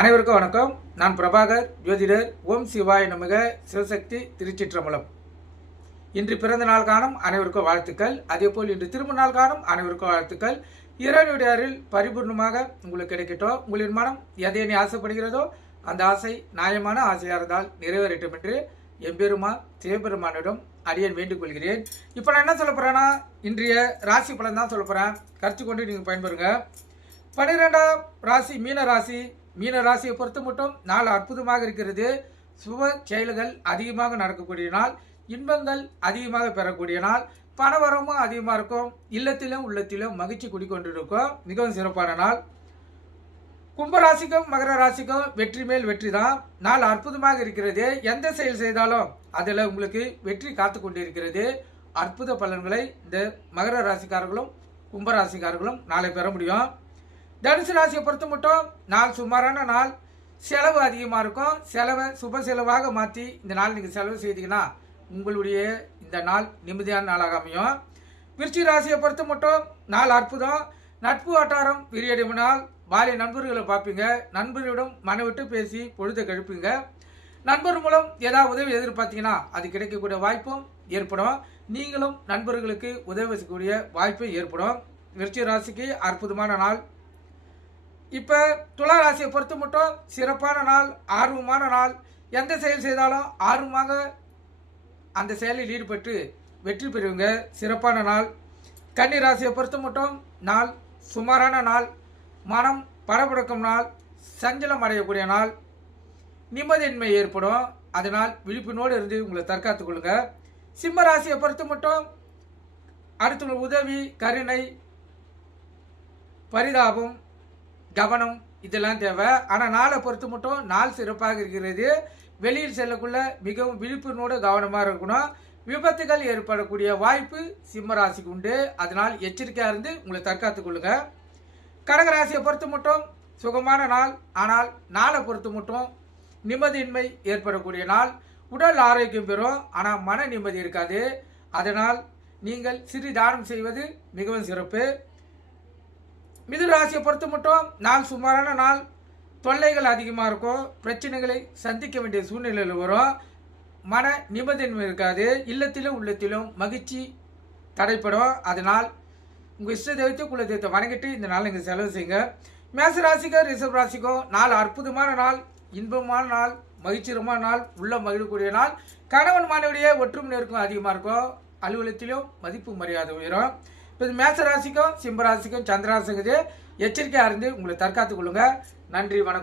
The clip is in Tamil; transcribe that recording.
அனைவருக்கும் வணக்கம். நான் பிரபாகர் ஜோதிடர். ஓம் சிவாய நமக. சிவசக்தி திருச்சிற்றம்பலம். இன்று பிறந்த நாள் காணும் அனைவருக்கும் வாழ்த்துக்கள். அதேபோல் இன்று திருமண நாள் காணும் அனைவருக்கும் வாழ்த்துக்கள். இறைவனுடைய அருள் பரிபூர்ணமாக உங்களுக்கு கிடைக்கட்டும். உங்களின் மனம் எதை நீ ஆசைப்படுகிறதோ அந்த ஆசை நியாயமான ஆசையாக இருந்தால் நிறைவேறட்டும் என்று எம்பெருமான் சிவபெருமானிடம் அடியேன் வேண்டிக் கொள்கிறேன். இப்போ நான் என்ன சொல்ல போறேன்னா, இன்றைய ராசி பலன் தான் சொல்ல போறேன். கருத்து கொண்டு நீங்கள் பயன்பெறுங்க. 12ஆம் ராசி மீன ராசி. மீன ராசியை பொறுத்த மட்டும் நாள் அற்புதமாக இருக்கிறது. சுப செயல்கள் அதிகமாக நடக்கக்கூடிய நாள், இன்பங்கள் அதிகமாக பெறக்கூடிய நாள், பணவரமும் அதிகமாக இருக்கும். இல்லத்திலும் உள்ளத்திலும் மகிழ்ச்சி குடிக்கொண்டிருக்கும். மிகவும் சிறப்பான நாள். கும்பராசிக்கும் மகர ராசிக்கும் வெற்றி மேல் வெற்றி தான். நாள் அற்புதமாக இருக்கிறது. எந்த செயல் செய்தாலும் அதில் உங்களுக்கு வெற்றி காத்து கொண்டிருக்கிறது. அற்புத பலன்களை இந்த மகர ராசிக்காரர்களும் கும்பராசிக்காரர்களும் நாளை பெற முடியும். தனுசு ராசியை பொறுத்த மட்டும் நாள் சுமாரான நாள். செலவு அதிகமாக இருக்கும். செலவை சுப செலவாக மாற்றி இந்த நாள் நீங்கள் செலவு செய்தீங்கன்னா உங்களுடைய இந்த நாள் நிம்மதியான நாளாக அமையும். விருச்சிக ராசியை பொறுத்த மட்டும் நாள் அற்புதம். நட்பு வட்டாரம் விரியடும் நாள். பாலிய நண்பர்களை பார்ப்பீங்க. நண்பர்களிடம் மனவிட்டு பேசி பொழுதை கழிப்பீங்க. நண்பர் மூலம் ஏதாவது உதவி எதிர்பார்த்தீங்கன்னா அது கிடைக்கக்கூடிய வாய்ப்பும் ஏற்படும். நீங்களும் நண்பர்களுக்கு உதவி செய்யக்கூடிய வாய்ப்பு ஏற்படும். விருச்சிக ராசிக்கு அற்புதமான நாள். இப்போ துலா ராசியை பொறுத்த மட்டும் சிறப்பான நாள், ஆர்வமான நாள். எந்த செயல் செய்தாலும் ஆர்வமாக அந்த செயலில் ஈடுபட்டு வெற்றி பெறுவீங்க. சிறப்பான நாள். கன்னி ராசியை பொறுத்த மட்டும் நாள் சுமாரான நாள். மனம் பரபரக்கும் நாள். சஞ்சலம் அடையக்கூடிய நாள். நிம்மதியின்மை ஏற்படும். அதனால் விழிப்பினோடு இருந்து உங்களை தற்காத்துக் கொள்ளுங்க. சிம்ம ராசியை பொறுத்த மட்டும் அடுத்தவங்க உதவி, கருணை, பரிதாபம், கவனம் இதெல்லாம் தேவை. ஆனால் நாளை பொறுத்து மட்டும் நாள் சிறப்பாக இருக்கிறது. வெளியில் செல்லக்குள்ள மிகவும் விழிப்புணோடு கவனமாக இருக்கணும். விபத்துகள் ஏற்படக்கூடிய வாய்ப்பு சிம்ம ராசிக்கு உண்டு. அதனால் எச்சரிக்கையாக இருந்து உங்களை தற்காத்துக் கொள்ளுங்க. கடகராசியை பொறுத்து மட்டும் சுகமான நாள். ஆனால் நாளை பொறுத்து மட்டும் நிம்மதியின்மை ஏற்படக்கூடிய நாள். உடல் ஆரோக்கியம் பெறும். ஆனால் மன நிம்மதி இருக்காது. அதனால் நீங்கள் சிறு தானம் செய்வது மிகவும் சிறப்பு. மிதுன ராசியை பொறுத்த மட்டும் நாள் சுமாரான நாள். தொல்லைகள் அதிகமாக இருக்கும். பிரச்சனைகளை சந்திக்க வேண்டிய சூழ்நிலையில் வரும். மன நிம்மதியின்மை இருக்காது. இல்லத்திலும் உள்ளத்திலும் மகிழ்ச்சி தடைப்படும். அதனால் உங்கள் இஷ்ட தெய்வத்தை குல தெய்வத்தை வணங்கிட்டு இந்த நாள் நீங்கள் செலவு செய்யுங்க. மேச ராசிக்கோ ரிஷப ராசிக்கோ நாள் அற்புதமான நாள், இன்பமான நாள், மகிழ்ச்சிகரமான நாள், உள்ள மகிழக்கூடிய நாள். கணவன் மனைவிடைய ஒற்றுமை நெருக்கம் அதிகமாக இருக்கும். அலுவலகத்திலும் மதிப்பு மரியாதை உயரும். இப்போ மேச ராசிக்கும் சிம்ம ராசிக்கும் சந்திராசிக்குது. எச்சரிக்கையாக இருந்து உங்களை தற்காத்துக் கொள்ளுங்க. நன்றி, வணக்கம்.